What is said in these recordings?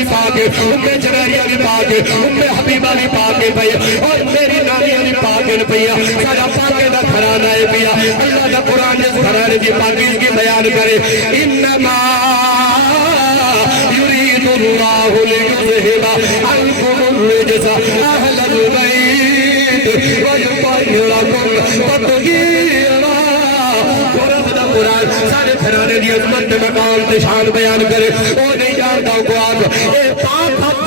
بھی پاک ہے، جویریہ بھی پاک ہے، حبیبہ بھی پاک ہے بھئی، اور میری نانیہ بھی پاک ہے بھیا، سارا پاک دا گھرانہ ہے بھیا۔ اللہ دا قرآن جس گھرانے کی پاکیزگی بیان کرے، انما یرید اللہ لیذہب عنکم الرجس اہل البیت ویطہرکم تطہیرا۔ قرآن سارے گھرانے دی عظمت مقام تے شان بیان کرے، او نہیں جانتا کو آپ اے پاک حد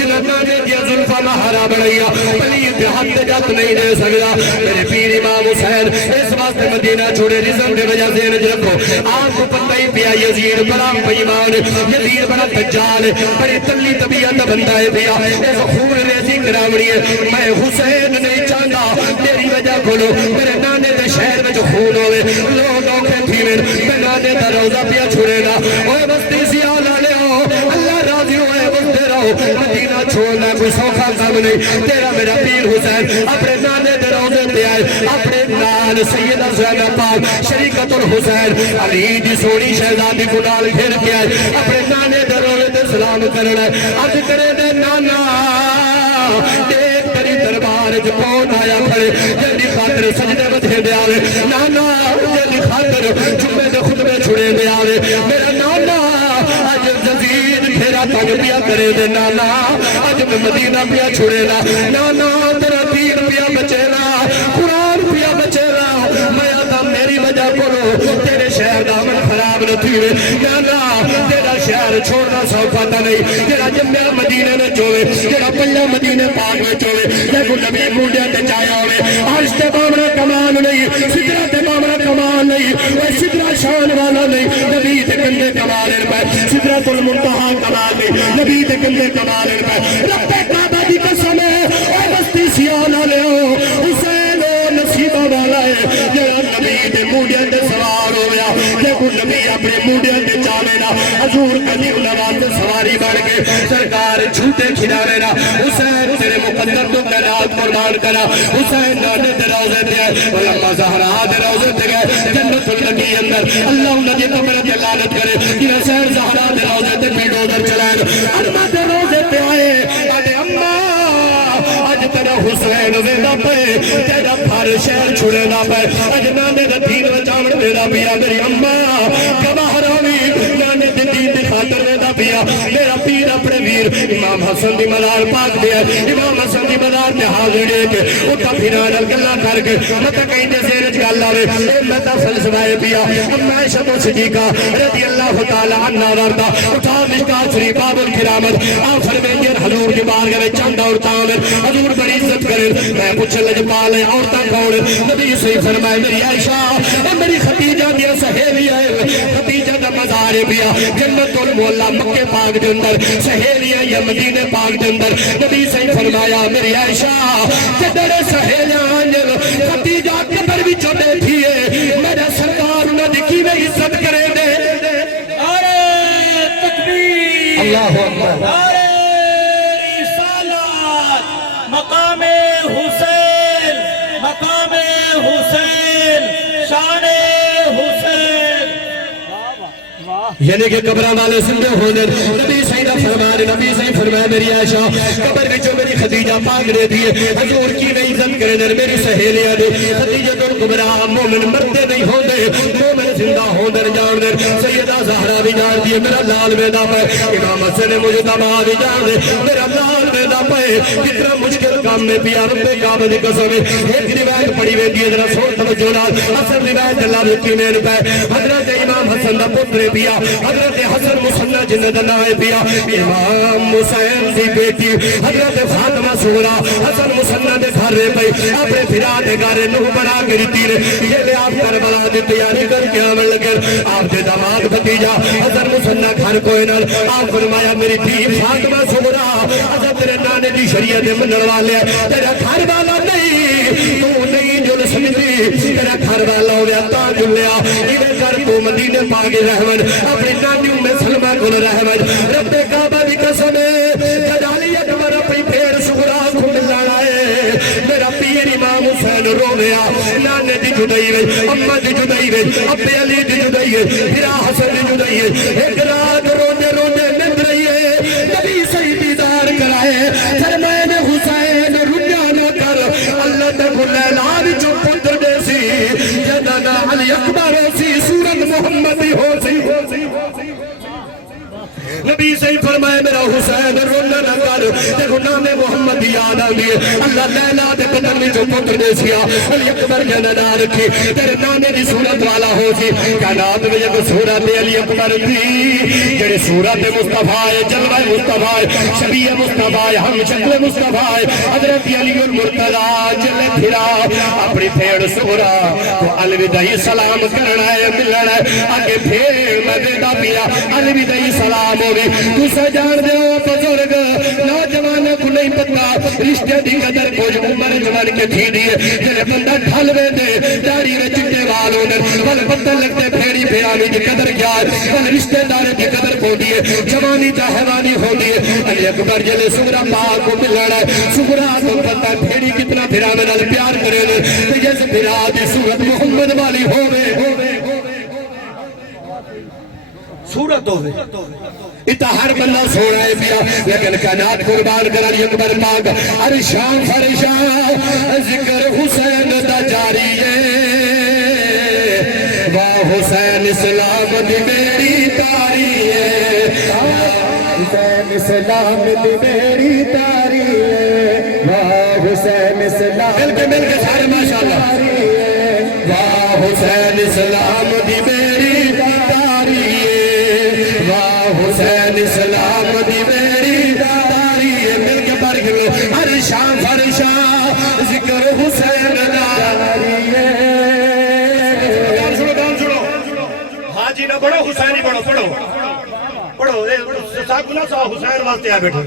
جنہاں نے دیا ظلفہ مہارا بڑھیا پلید حد جات نہیں دے سکتا۔ میرے پیر امام حسین اس واسطے مدینہ چھوڑے رزم دے وجہ سے انج رکھو، آپ کو پتہ ہی پیا یزید بڑا بیمان، یزید بڑا دجال، بڑی تلی طبیعت بندہ ہے پیا، اس خون ریزی کرامڑی ہے۔ میں حسین نہیں چاہتا میری وجہ کھولو میرے نانے دے شہر میں جو خون ہوئے لوگ آنکھیں تھیویں میں نانے دا روزہ پیا چھوڑے گا، اوہ بستی سیالہ لے ہو اللہ راضی ہوئے بستے رہو، مدینہ چھوڑنا کوئی سوکھا کام نہیں۔ تیرا میرا پیر حسین اپنے نانے دے روزے پہ آئے، اپنے نال سیدہ زینب پاک شریکت الحسین علی دی سونی شہزادی کو نال پھر کے آئے، اپنے نانے دے روزے دے سلام کرنا ہے، عرض کرے دے نانا دیکھ تری دربار جو کون آیا کھڑے، جلدی خاطر سجدے بدھے دے آوے، نانا جلدی خاطر جمعے دے خطبے چھڑے دے آوے، میرا نانا آج جزید پھیرا تنگ پیا کرے دے نانا، آج میں مدینہ پیا چھڑے نا، نانا تیرا دین پیا بچے نا، قرآن پیا بچے نا، میں آتا میری وجہ کرو تیرے شہر دامن خراب نہ تھیوے، نانا تیرا شہر چھوڑنا سوکھاتا نہیں، تیرا جمعہ مدینہ میں چوئے، تیرا پلہ مدینہ پاک میں چوئے، لیکن نبی مونڈیا تے چایا ہوئے، آج تے بامرہ کمان نہیں، سدرہ تے بامرہ کمان نہیں، وہ سدرہ شان والا نہیں، نبی تے کندے کمان پہ، سدرۃ المنتہا کمان نہیں، نبی تے کندے کمان پہ، رب کعبہ دی قسم ہے، اے بستی سیانہ لے ہو، حسین و نصیبہ والا ہے، جہاں نبی تے مونڈیا تے سوار ہو گیا، لیکن نبی اپنے مونڈیا تے چاہے نا، حضور قدیم نواز سواری بڑھ کے سرکار جھوٹے کھلاوے نا، حسین تیرے مقدر تو کائنات قربان کرا، حسین نانے دے روزے دے آئے، ولما زہرہ دے روزے دے گئے، جنت النبی اندر اللہ انہاں جی قبر جلالت کرے، جنہاں سیر زہرہ دے روزے دے پیڑو در چلائے، ارمہ دے روزے دے آئے، آدھے اممہ آج تیرا حسین زندہ پہ، تیرا پھر شہر چھوڑے نہ پہ، آج نانے دے دین و چامڑ میرا پیا، میری اممہ گواہ راوی نانے دے دین دی خاطر میرا پیا، میرا پیر اپنے ویر امام حسن دی ملار پاک دیا، امام حسن دی ملار نے حاضر دے کے اتا پھرانا گلہ کر کے مطا کہیں دے زیرج کا اللہ وے مطا فلسفائے پیا، اما عائشہ صدیقہ رضی اللہ تعالی عنہ وردہ اٹھا مشکات شریف باب الکرامت آپ فرمائیں حضور کی بارگاہ میں چند عورتاں میں حضور بڑی عزت کریں، میں پوچھے لجپال ہیں عورتاں کون، نبی صحیح فرمائے میری عائشہ میری خدیجہ دیا سہیلی ہے، خدیجہ دا مزار پیا جنت المولا مکہ پاک دے اندر سہیلیاں یا مدینہ پاک دے اندر، نبی صحیح فرمایا میری عائشہ جدر سہیلیاں خدیجہ قبر بھی چھوٹے تھیے، میرا سرکار انہاں دکھی میں عزت کرے دے، نعرہ تکبیر، اللہ اکبر، نعرہ رسالت، مقام حسین، مقام حسین، شان حسین، یعنی کہ قبرہ والے سندے ہونے نبی صحیح فرمانے، نبی صحیح فرمانے میری عائشہ قبر بھی جو میری خدیجہ پاک رہے دیئے، حضور کی میں عزت کرے در میری سہیلیاں دے، خدیجہ در قبرہ مومن مردے نہیں ہوں دے، مومن زندہ ہوں در جان در، سیدہ زہرہ بھی جان دیئے، میرا لال میدہ پہ، امام حسن مجتبہ بھی جان دے، میرا لال میدہ پہ، کتنا مشکل کام میں پیا رب کعبہ دی قسم ہے، ایک روایت پڑھی ہوئی دیئے ذرا سوچ توجہ نال، اصل روایت اللہ رکی میں پہ، حضرت امام حسن دا پتر پیا، حضرت حسن مسنہ جنہ نائے پیا، امام حسین دی بیٹی حضرت فاطمہ سورا حسن مسنہ دے گھر رہے پئی، اپنے پھرا دے گھرے نوح بنا کے رتی نے، یہ لے آپ کربلا دی تیاری کر کے آمن لگے، آپ دے داماد بھتیجا حسن مسنہ گھر کوئی نال، آپ فرمایا میری تھی فاطمہ سورا حضرت تیرے نانے دی شریعت منن والے، تیرا گھر والا نہیں، تو نہیں جو سمجھی، تیرا گھر والا ہو گیا تا جلیا، یہ گھر تو مدینہ پاک رحمن، اپنی نانی ام سلمہ کو رحمن، رب کعبہ دی قسم ہے، جلالی اکبر اپنی پھیڑ سغرا کو ملانا ہے، میرا پیر امام حسین رو گیا، نانے دی جدائی گئی، اممہ دی جدائی گئی، ابی علی دی جدائی گئی، پھرا حسن دی جدائی گئی، ایک رات رونے رونے مند رہی ہے، نبی نبی سے ہی فرمائے میرا حسین رونا نہ کر دیکھو نام محمد یاد آگی اللہ لیلہ دے قدر میں جو پتر دے سیا علی اکبر کے ندا رکھی تیرے نانے دی صورت والا ہو سی کائنات میں جب صورت علی اکبر دی جڑے صورت مصطفیٰ جلوہ مصطفیٰ شبیہ مصطفیٰ ہم شکل مصطفیٰ حضرت علی المرتضی جلے پھرا اپنی پھیڑ سورا تو الوداعی سلام کرنا ہے ملنا ہے آگے پھیڑ میں دیتا پیا الوداعی سلام ہوگی تو سجان دے ہو بزرگ نوجوان کو نہیں پتا رشتے دی قدر کوئی عمر جوان کے تھی دیئے جنہیں بندہ ڈھلوے دے داڑی میں چٹے والوں نے بل پتہ لگتے پھیڑی پھیرانی کی قدر کیا ہے بل رشتے دارے کی قدر کو دیئے جوانی چاہوانی ہو دیئے علی اکبر جلے سورہ پاک کو ملنا ہے سورہ تو پتہ پھیڑی کتنا پھرا میں نال پیار کرے لے جیسے پھرا دی سورت محمد والی ہوئے صورت ہوئے اتنا ہر بندہ سونا ہے پیا لیکن کائنات قربان کر علی اکبر پاک عرشان فرشان ذکر حسین دا جاری ہے واہ حسین اسلام دی میری تاری ہے حسین اسلام دی میری تاری ہے واہ حسین اسلام مل کے سارے ماشاءاللہ واہ حسین اسلام دی میری تاری ہے حسین اسلام دی میری داری ہے مل کے برگ میں عرشان فرشان ذکر حسین داری ہے گان سنو حاجی نہ پڑھو حسینی پڑھو پڑھو پڑھو ساکو نہ سا حسین واسطے آئے بیٹھو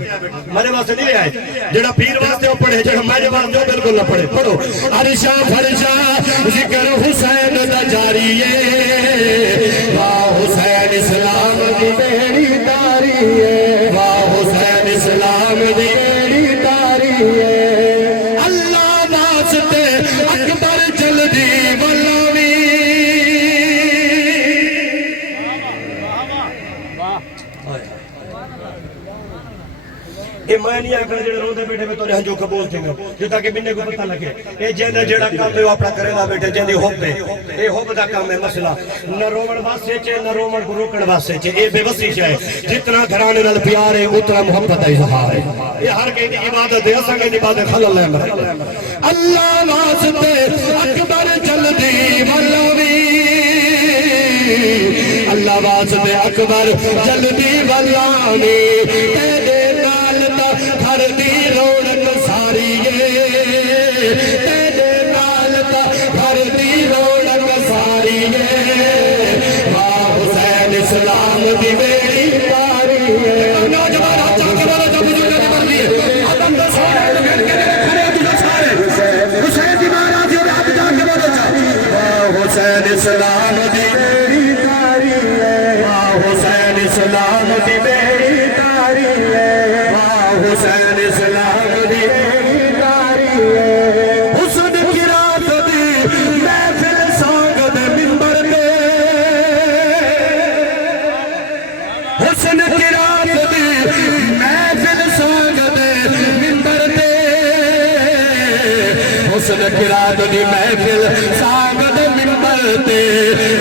میرے واسطے نہیں آئے جڑا پیر واسطے ہو پڑھے جڑا میرے واسطے ہو بالکل نہ پڑھے پڑھو عرشان فرشان ذکر حسین دا جاری ہے واہ حسین اسلام دی میری تاری ہے واہ حسین اسلام دی میری تاری ہے اللہ واسطے اکبر جلدی بلاوی یہ میں نہیں آکھنا جڑے روندے بیٹھے میں تو رہنجو قبول تھے میں جو تاکہ بننے کو پتہ لگے اے جیندے جڑا کام ہے وہ اپنا کرے گا بیٹھے جیندی حب ہے اے حب دا کام ہے مسئلہ نہ رومن واسے چے نہ رومن کو روکن واسے چے اے بے وسی ہے جتنا گھرانے نال پیار ہے اتنا محبت ہے اظہار ہے یہ ہر کہیں دی عبادت ہے اساں کہیں دی عبادت خلل ہے اللہ واسطے اکبر جلدی بلاوی اللہ واسطے اکبر جلدی بلاوی تیرے ہر دی رونق ساری ہے تیرے نال تا ہر دی رونق ساری ہے واہ حسین اسلام دی میری تاری ہے نوجوان ہاتھ کے بارے جو بزرگ نے کر دیے آدم دا سوڑے مل کے کھڑے دل سارے حسین دی مہاراج اور ہاتھ جا کے بولے واہ حسین اسلام دی میری تاری ہے واہ حسین اسلام دی میری تاری ہے حسین اسلام دی میری تاری ہے حسن کی رات دی محفل سانگ دے منبر دے حسن کی رات دی محفل سانگ دے منبر دے حسن کی رات دی محفل سانگ دے منبر دے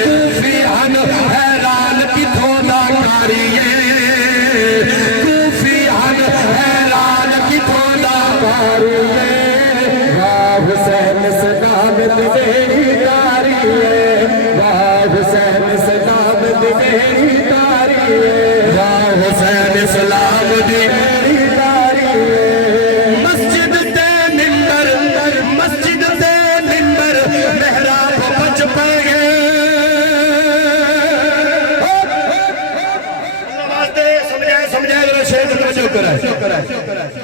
کوفی ہن حیران کی تھوڑا کاری ہے واہ حسین اسلام دی میری تاری ہے واہ حسین اسلام دی میری تاری ہے واہ حسین اسلام دی میری تاری ہے مسجد تے منبر محراب بچ پائے گئے سمجھائے شہد توجہ کرائے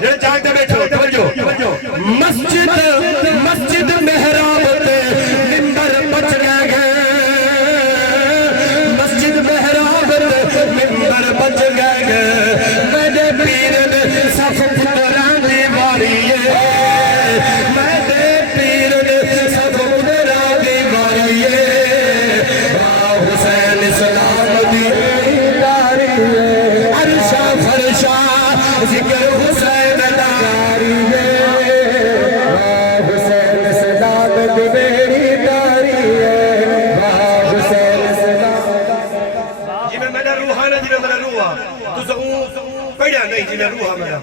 جڑے جاگتے بیٹھو توجہ مسجد محراب تے منبر بچ گئے مسجد محراب تے منبر بچ گئے میرے پیر نے صف پتران دی واری ہے میرے پیر نے صف پتران دی واری ہے واہ حسین اسلام دی تاری ہے عرشان فرشان ذکر حسین داری ہے واہ حسین اسلام دی میری تاری ہے واہ حسین اسلام جی میں نے روحانا جی میں روحا تو سکون پڑھیا نہیں جی میں روحا میرا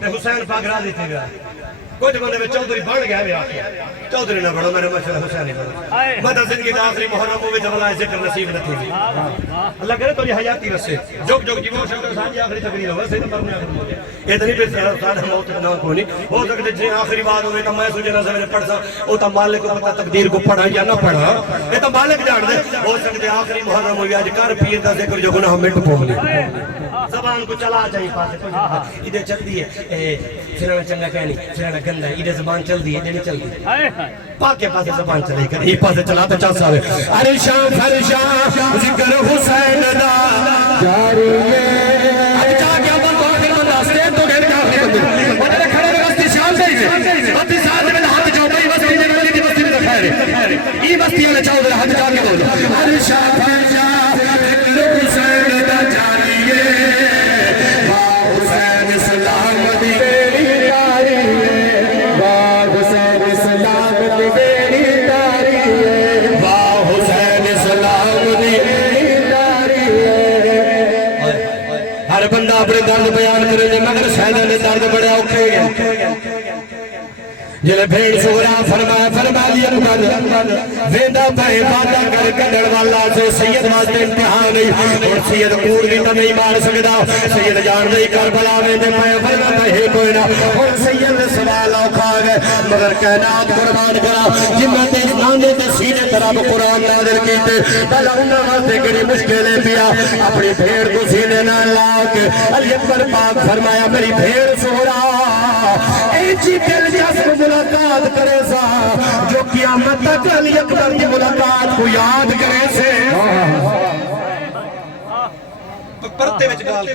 تے حسین پاک راضی تھی گیا کچھ بندے میں چودھری بن گیا بھی آکے چودھری نہ بڑھو میرے مشہور حسین ہی بڑھو میں تو زندگی دا آخری محرم ہوئے جب اللہ ذکر نصیب نہ تھی اللہ کرے تو یہ حیاتی رسے جوک جوک جیموں شکر سانجی آخری تقریر ہوئے سیدھا مرنے آخری ہوئے اتنی بھی سارا موت نہ کونی ہو سکتے جی آخری بات ہوئے تو میں سوچے نہ سمجھے پڑھ سا او تا مالک کو پتا تقدیر کو پڑھا یا نہ پڑھا یہ تو مالک جان دے ہو سکتے آخری محرم ہوئے آج کر پیر دا ذکر جو گناہ مٹ پولی زبان کو چلا جائے پاسے ادھے چل دیئے پھرانا چنگا کہنی پھرانا گندہ ادھے زبان چل دیئے ادھے نہیں چل دیئے پاکے پاسے زبان چلے کر ہی پاسے چلا تو چل سارے ارے شام فرشاں ذکر حسین دا جاری ہے اب چاہ کیا بند کو آخر بند آستے تو گھر کیا آخر بند وہ نے کھڑے میں بستی شام سے ہی بستی ساتھ میں ہاتھ جاؤ بھائی بستی میں گلی کی بستی میں خیر ہے یہ بستی میں چاہو دے ہاتھ جا کے بولو ارے شام فرشاں ذکر حسین دا جاری ہے بندہ اپنے درد بیان کرے جے مگر سیدہ نے درد بڑے اوکھے گئے جلے بھیڑ سورا فرما لیا اکبر ویندہ پہ باتہ کر کڑڑ والا سے سید واسطے امتحان نہیں اور سید کور بھی تو نہیں مار سکتا سید جان نہیں کربلا ویندے پہ فرما پہ کوئی نہ اور سید سوال اوکھا گئے مگر کائنات قربان کرا جمعہ آنے تے سینے طرح قرآن نازل کیتے بلا انہاں واسطے کڑی مشکلیں پیا اپنی بھیڑ کو سینے نہ لاک علی اکبر پاک فرمایا میری بھیڑ سورا ایچی دل جس کو ملاقات کرے سا جو قیامت تک علی اکبر کی ملاقات کو یاد کرے سے پرتے وچ گال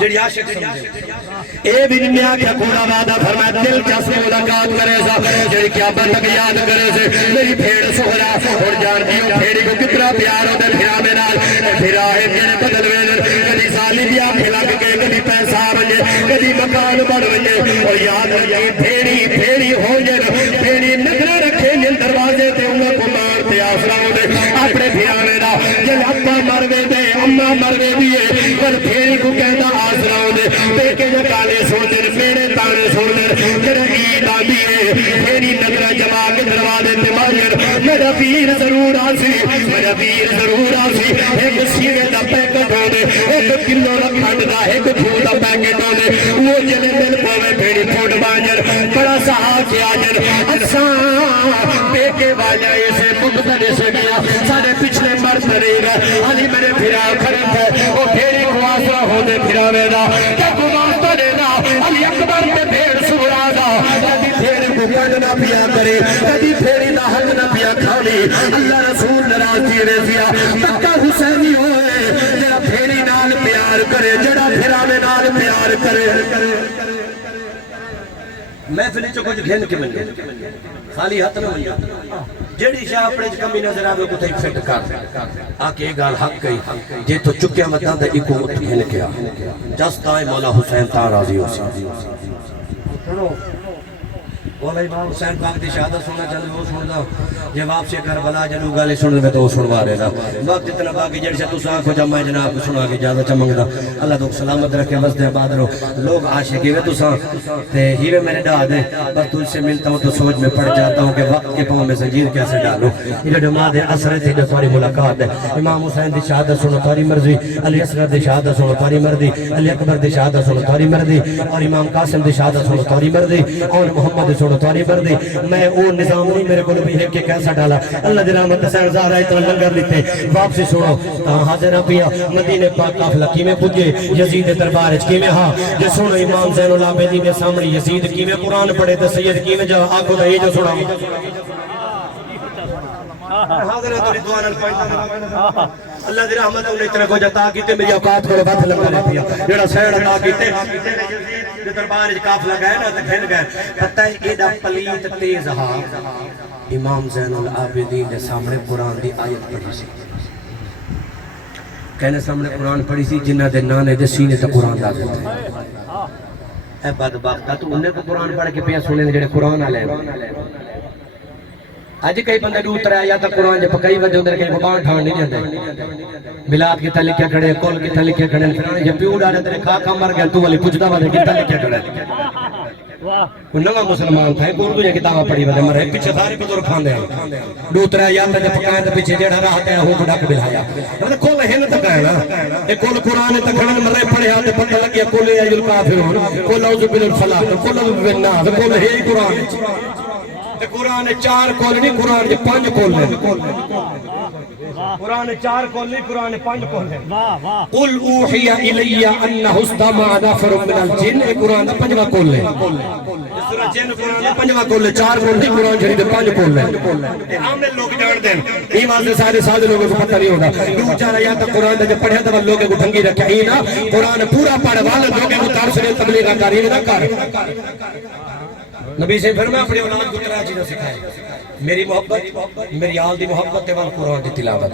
جڑی عاشق سمجھے اے بھی نہیں آکھیا کوڑا وعدہ فرمایا دل جس کو ملاقات کرے سا جڑی قیامت تک یاد کرے سے میری بھیڑ سہرا اور جان دیو بھیڑی کو کتنا پیار ہوتا ہے پھرا میں نال پھرا ہے میرے بدل ویلر کدی سالی بھی آنکھیں لگ کے کدی پیسہ بنجے کدی مکان بن بنجے اور یاد رکھیں بھیڑی ہو جائے بھیڑی نگرہ رکھے نل دروازے تے انہوں کو مارتے آسراؤں دے اپنے پھرا میں نال جل ابا مروے دے اممہ مروے دیئے پر بھیڑی کو کہتا آسراؤں دے پیکے جو کالے سن دے میرے تانے سن دے جرہ عید آدھی ہے بھیڑی نگرہ جمع کے دروازے تے ماجر میرا پیر ضرور آسی میرا پیر ضرور آسی ایک سیوے دا پیکٹ ہو دے ایک کلو رکھنڈ دا ایک پھول دا پیکٹ ہو دے وہ جلے مل پوے بھیڑی پھوٹ باجر بڑا سا آکے آجر اساں پیکے والا اسے مقتل سے گیا سارے پچھلے مرد نہیں رہا علی میرے پھرا خرید ہے وہ بھیڑی کو آسرا ہو دے پھرا میرا کیا گناہ دینا علی اکبر میں بھیڑ سورا دا کدی بھیڑ کو کڈ نہ پیا کرے کدی بھیڑی دا حق نہ پیا کھانی اللہ رسول ناراض تیرے سیا پکا حسینی ہوئے جڑا بھیڑی نال پیار کرے جڑا پھرا میں نال پیار کرے محفل چ کچھ گھن کے مل خالی ہاتھ نہ ہوئی جڑی شاہ اپنے کمی نظر آوے کو تھی فٹ کر آکے ایک گال حق گئی جے تو چکیا مدان دا ایک اٹھ گھن کیا جس تائیں مولا حسین تا راضی ہو سی مولا امام حسین پاک دی شہادت سننا چاہتا وہ سن دا جب آپ سے کربلا جلو گالے سن لے تو وہ سنوا رہے دا وقت اتنا باقی جڑ سے تو ساکھ ہو جا میں جناب کو سنا کے جادہ چمنگ دا اللہ تو سلامت رکھے مزد آباد رو لوگ عاشقی وے تو ساکھ تے ہیوے میرے ڈا دے پر تجھ سے ملتا ہوں تو سوچ میں پڑ جاتا ہوں کہ وقت کے پاؤں میں زنجیر کیسے ڈالوں یہ ڈما دے اثر تھی جو تاری ملاقات ہے امام حسین دی شہادت سنو تاری مرضی علی اصغر دی شہادت سنو تاری مرضی علی اکبر دی شہادت سنو تاری مرضی اور امام قاسم دی شہادت سنو تاری مرضی اور محمد سنو تاری مرضی میں وہ نظام نہیں میرے کو بھی ہے کہ کیسا ڈالا اللہ دی رحمت سے زہرا اتنا لنگر لیتے واپسی سنو کہاں حاضر پیا مدینے پاک قافلہ کیویں پجے یزید دربار وچ کیویں ہاں جے سنو امام زین العابدین دے سامنے یزید کیویں قرآن پڑھے تے سید کیویں جا آکھو تے جو سنا حاضر تو رضوان الفائدہ اللہ دی رحمت انہیں اتنا کو جاتا کیتے میری اوقات کو بات لنگر پیا جڑا سین عطا کیتے جو دربار وچ قافلہ گئے نا تے پھر گئے پتہ ہے ایڈا پلیت تیز ہا امام زین العابدین دے سامنے قرآن دی آیت پڑھی سی کہنے سامنے قرآن پڑھی سی جنہ دے نانے دے سینے تے قرآن نازل تھے اے بدبختہ تو انہیں کو قرآن پڑھ کے پیا سنے جڑے قرآن والے اج کئی بندے دوترا یا تا قرآن جے پکائی وجہ اندر کئی بان ٹھان نہیں جاندے بلاد کی تا لکھیا کھڑے کول کی تا لکھیا کھڑے فلانے جے پیو ڈالے تیرے کھا مر گیا تو والی پوچھدا والے کی تا لکھیا کھڑے وہ نواں مسلمان تھا اردو جے کتاباں پڑھی ودے مرے پیچھے سارے بزرگ کھاندے دوترا یا تا جے پکائے تے پیچھے جیڑا راہ تے ہو ڈک بلایا مطلب کول ہن تک ہے نا اے کول قرآن تے کھڑن مرے پڑھیا تے پتہ لگیا کول یا الکافرون کول اعوذ بالفلاق کول بالناس کول ہے قرآن قرآن 4 کول نہیں قرآن 5 کول ہے قرآن 4 کول نہیں قرآن 5 کول ہے قل اوحی الی انہ استمع نفر من الجن قرآن 5واں کول ہے سورہ جن قرآن 5واں کول ہے 4 کول نہیں قرآن شریف 5 کول ہے عام لوگ جان دین ایمان سے سارے سادے لوگوں کو پتہ نہیں ہوتا کیوں چارہ یا تو قرآن دے پڑھیا تو لوگوں کو ڈھنگی رکھا ہی نا قرآن پورا پڑھ والا لوگوں کو ترسل تبلیغ کاری نہ کر نبی سے فرمایا اپنی اولاد کو طرح چیزیں سکھائے میری محبت میری آل دی محبت تے قرآن دی تلاوت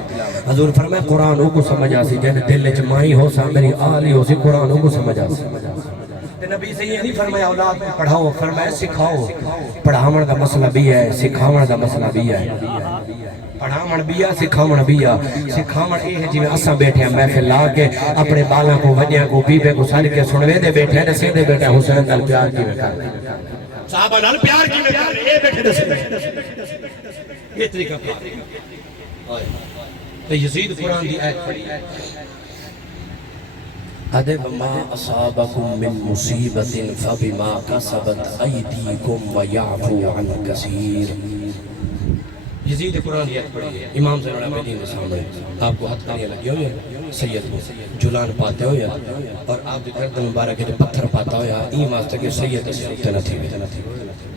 حضور فرمایا قرآن کو سمجھا سی جن دل وچ مائی ہو سا میری آل ہی ہو سی قرآن کو سمجھا سی تے نبی سے یہ نہیں فرمایا اولاد کو پڑھاؤ فرمایا سکھاؤ پڑھاون دا مسئلہ بھی ہے سکھاون دا مسئلہ بھی ہے پڑھاون بھی ہے سکھاون بھی ہے سکھاون اے ہے جی اساں بیٹھے ہیں محفل لا کے اپنے بالاں کو وجیاں کو بیبے کو سن کے سنوے دے بیٹھے ہیں سیدھے بیٹھے حسین نال پیار کی کر صحابہ نال پیار کی میں کر اے بیٹھے دس یہ طریقہ تے یزید قرآن دی آیت پڑھی ادب ما اصابکم من مصیبت فبما کسبت ایدیکم ویعفو عن کثیر یزید قرآن دی آیت پڑھی ہے امام زین العابدین کے سامنے آپ کو ہاتھ کرنے لگے ہوئے سید کو جلان پاتے ہوئے اور آپ دی گردن مبارک ہے پتھر پاتا ہوئے این واسطے کہ سید سے نہ تھی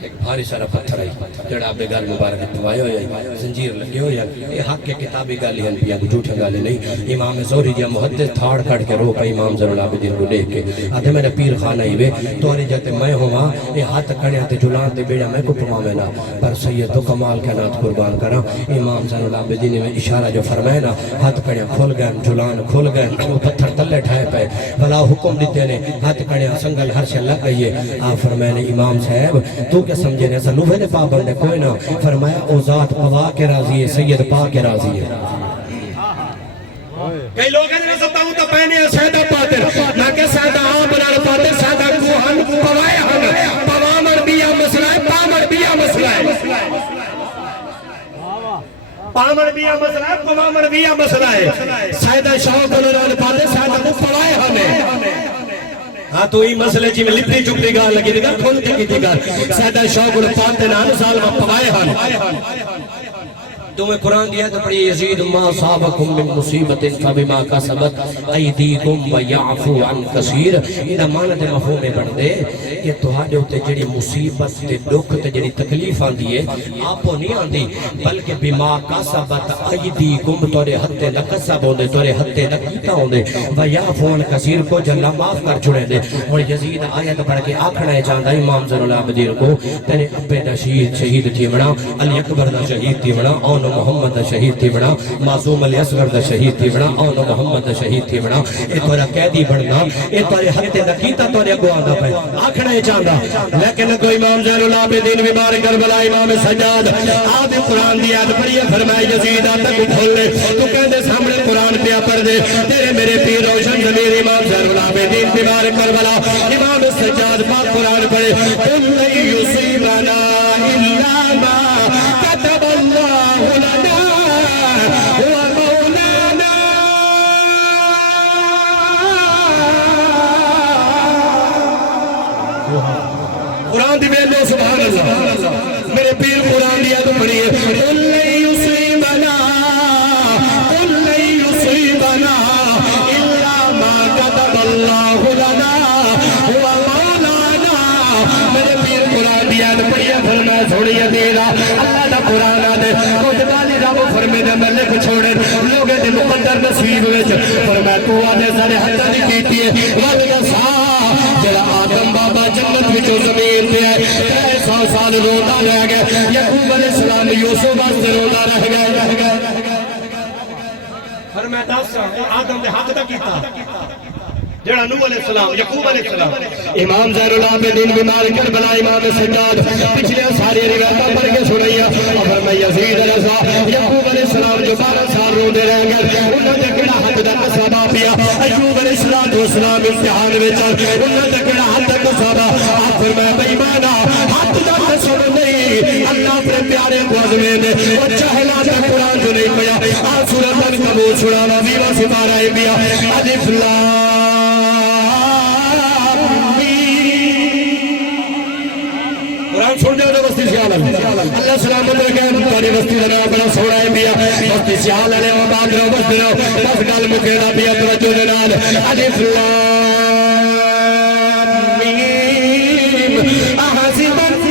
ایک بھاری سارا پتھر ہے جڑا آپ دے گل مبارک دعائے ہوئے زنجیر لگے ہوئے یہ حق کے کتابی گالی ہیں پیا جھوٹی گالی نہیں امام زہری جا محدث تھاڑ کھڑ کے رو پا امام زین العابدین کو دیکھ کے آدھے میرے پیر خانہ ہی وے توری جاتے میں ہوا یہ ہاتھ کھڑیا تے جلان تے بیڑا میں کو پمامے نا پر سید تو کمال کے نات قربان کرا امام زین العابدین میں اشارہ جو فرمائے نا ہاتھ کھڑیا کھل گئے جلان کھل گئے وہ پتھر تلے ٹھائے پہ بلا حکم دیتے نے ہاتھ کھڑیا سنگل ہر سے لگ گئی ہے آپ فرمائے نے امام صاحب تو کیا سمجھے نے ایسا نوے نے پابند ہے کوئی نہ فرمایا او ذات پوا کے راضی ہے سید پا کے راضی ہے کئی لوگ ہیں سبتا ہوں تو پہنے ہیں سیدہ پاتر نہ کہ سیدہ آن بنا پاتر سیدہ کوہن پوائے ہن پوامر بیا مسئلہ ہے پامر بیا مسئلہ ہے پامر بیا مسئلہ ہے پوامر بیا مسئلہ ہے سیدہ شوق بنا پاتر سیدہ کو پوائے ہن ہاں تو ہی مسئلے جی میں لپٹی چکتی گا لگی دیگا کھول کے کی گا سیدہ شوق پاتے نان سالمہ پوائے ہن تمہیں قرآن دیا تو پڑھی یزید ما صابکم من مصیبت فبما کسبت ایدیکم ویعفو عن کثیر یہ معنی مفہوم بن دے کہ تہاڈے تے جڑی مصیبت تے دکھ تے جڑی تکلیف آندی ہے آپو نہیں آندی بلکہ بما کسبت ایدیکم تورے ہتھے دا کسب ہوندے تورے ہتھے دا کیتا ہوندے ویعفو عن کثیر کو جلا معاف کر چھڑے دے اور یزید آیت پڑھ کے آکھنا ہے چاہندا امام زین العابدین کو تیرے ابے دا شہید تھی بنا علی اکبر دا شہید تھی بنا اون محمد دا شہید تھی بنا معصوم علی اصغر دا شہید تھی بنا اون محمد دا شہید تھی بنا اے تورا قیدی بننا اے تورے ہتھے دا کیتا تورے اگوں آندا پے آکھنا ہے چاہندا لیکن کوئی امام زین العابدین بیمار کربلا امام سجاد آپ قرآن دی آیت پڑھی فرمائے یزید تک کھول لے تو کہندے سامنے قرآن پیا پڑھ دے تیرے میرے پیر روشن ضمیر امام زین العابدین بیمار کربلا امام سجاد پاک قرآن پڑھے قل لن یصیبنا الا ما كتب الله لنا هو مولانا قرآن دی بیلو سبحان اللہ میرے پیر قرآن دیا تو پڑھئے قل لن یصیبنا قل لن یصیبنا الا ما كتب الله لنا هو مولانا میرے پیر قرآن دیا تو پڑھئے فرمائے چھوڑیے دیرا اللہ دا قرآن آدھے کچھ بالی رب فرمے دے ملے کو چھوڑے لوگے دے مقدر نصیب ویچ فرمائے تو آدھے سارے حتہ دی کیتی ہے والگا سا جلا آدم بابا جنت وچو زمین پہ ہے 300 سال روتا رہ گئے یعقوب علیہ السلام یوسف واسطے روتا رہ گئے فرمائے 10 آدم دے حق دا کیتا جڑا نوح علیہ السلام یعقوب علیہ السلام امام زین العابدین بیمار کربلا امام سجاد پچھلے ساری روایتیں پڑھ کے سنائیا اور میں یزید علیہ السلام یعقوب علیہ السلام جو 12 سال روندے رہ گئے انہاں تے کیڑا حد دا قصابہ پیا ایوب علیہ السلام امتحان وچ انہاں تے کیڑا حد دا قصابہ آخر میں بے ایمانا حد دا قصب نہیں اللہ اپنے پیارے کو عظمے دے اور چہلا تے قرآن جو نہیں پیا آ سورۃ العنکبوت سناوا ویوا ستارہ پیا الف لام قرآن سن دے تو بستی سیال اللہ سلامت رکھے تاری بستی دنیا بڑا سوڑا ہے بیا بستی سیال علیہ وباد رو بستی رو بس گل مکیدہ بیا توجہ دنال الف لام میم احسب الناس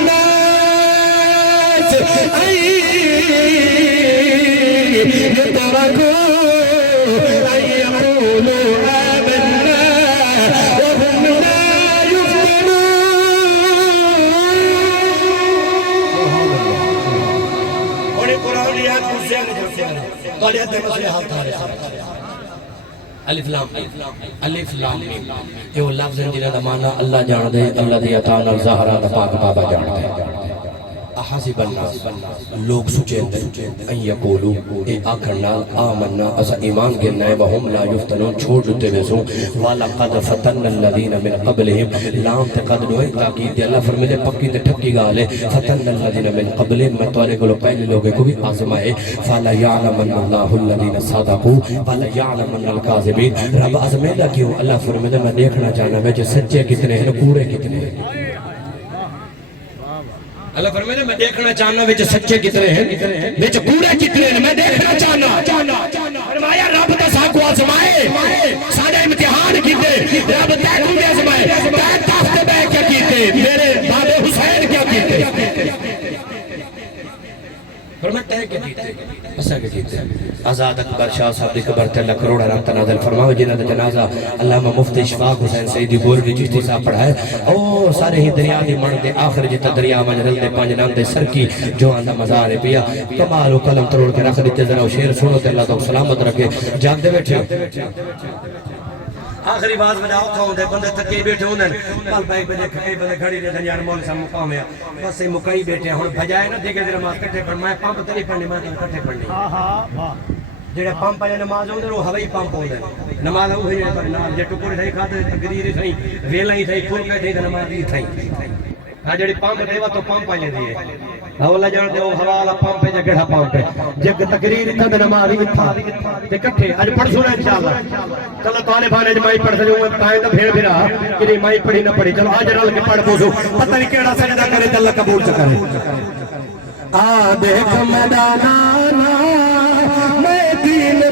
یترکوا ان یقولوا آمنا وهم لا یفتنون قرآن لیا کچھ قالیت میں مسئلہ حال تھا الف لام میم یہ وہ لفظ ہیں جنہاں دا معنی اللہ جان دے اللہ دی عطا نال ظاہرہ دا پاک بابا جان دے احسب الناس لوگ سوچیں دے ان یقولو اے آکھنا آمنا اسا ایمان گرنا ہے وہم لا یفتنون چھوڑ دیتے ویسوں وَلَقَدْ فَتَنَّ الَّذِينَ مِنْ قَبْلِهِمْ لام تے قد نوئی تاکید دے اللہ فرمیدے پکی تے ٹھکی گالے فَتَنَّ الَّذِينَ مِنْ قَبْلِهِمْ میں توارے گلو پہلے لوگے کو بھی آزمائے فَلَا يَعْلَمَنَّ اللَّهُ الَّذِينَ صَدَقُوا وَلَا يَعْلَمَنَّ الْكَاذِبِينَ رب آزمائے کیوں اللہ فرمیدے میں دیکھنا چاہنا ہے جو سچے کتنے ہیں کوڑے کتنے ہیں اللہ فرمائے میں دیکھنا چاہنا وچ سچے کتنے ہیں وچ کوڑے کتنے ہیں میں دیکھنا چاہنا فرمایا رب تے ساکو آزمائے سارے امتحان کیتے رب تے کو بھی آزمائے تے تخت پہ کیا کیتے میرے بابے حسین کیا کیتے فرمایا تے کیا کیتے ایسا کیا کیتے آزاد اکبر شاہ صاحب دی قبر تے اللہ کروڑا رحمت نازل فرماؤ جنہاں دا جنازہ علامہ مفتی اشفاق حسین سیدی گولڈی چشتی صاحب پڑھائے او سارے ہی دریا دی من دے آخر جتا دریا من رل دے پانچ نام دے سر کی جو آندہ مزار پیا کمال و قلم تروڑ کے رکھ دیتے ذرا شیر سنو تے اللہ تو سلامت رکھے جان دے بیٹھے آخری باز میں جاؤ کھاؤں دے بندے تکی بیٹھے ہوندے پل بائی بندے کھڑی دے دنیار مول سا مقام ہے بس مکئی بیٹھے ہوں بھجائے نا دیکھے دے نماز کٹھے پڑھ میں پمپ تلی پڑھنی میں تم کٹھے پڑھنی جڑے پمپ آئے نماز ہوندے وہ ہوئی پمپ ہوندے نماز ہوئی ہے نال جے ٹکڑ تھئی کھاتے تقریر تھئی ویلا ہی تھئی پھل کے تھئی تے نماز ہی تھئی ہاں جڑی پمپ دیوا تو پمپ آئے دی ہے اولا جان دے او ہوا والا پمپ ہے جگڑا پمپ ہے جگ تقریر تے نماز ہی تھا تے کٹھے اج پڑھ سنا انشاءاللہ چلو طالبان اج مائی پڑھ سجو تائیں تے پھر پھرا کہ مائی پڑھی نہ پڑھی چلو اج رل کے پڑھ بوسو پتہ نہیں کیڑا سجدہ کرے تے اللہ قبول چ کرے آ دیکھ میدانانا میں دین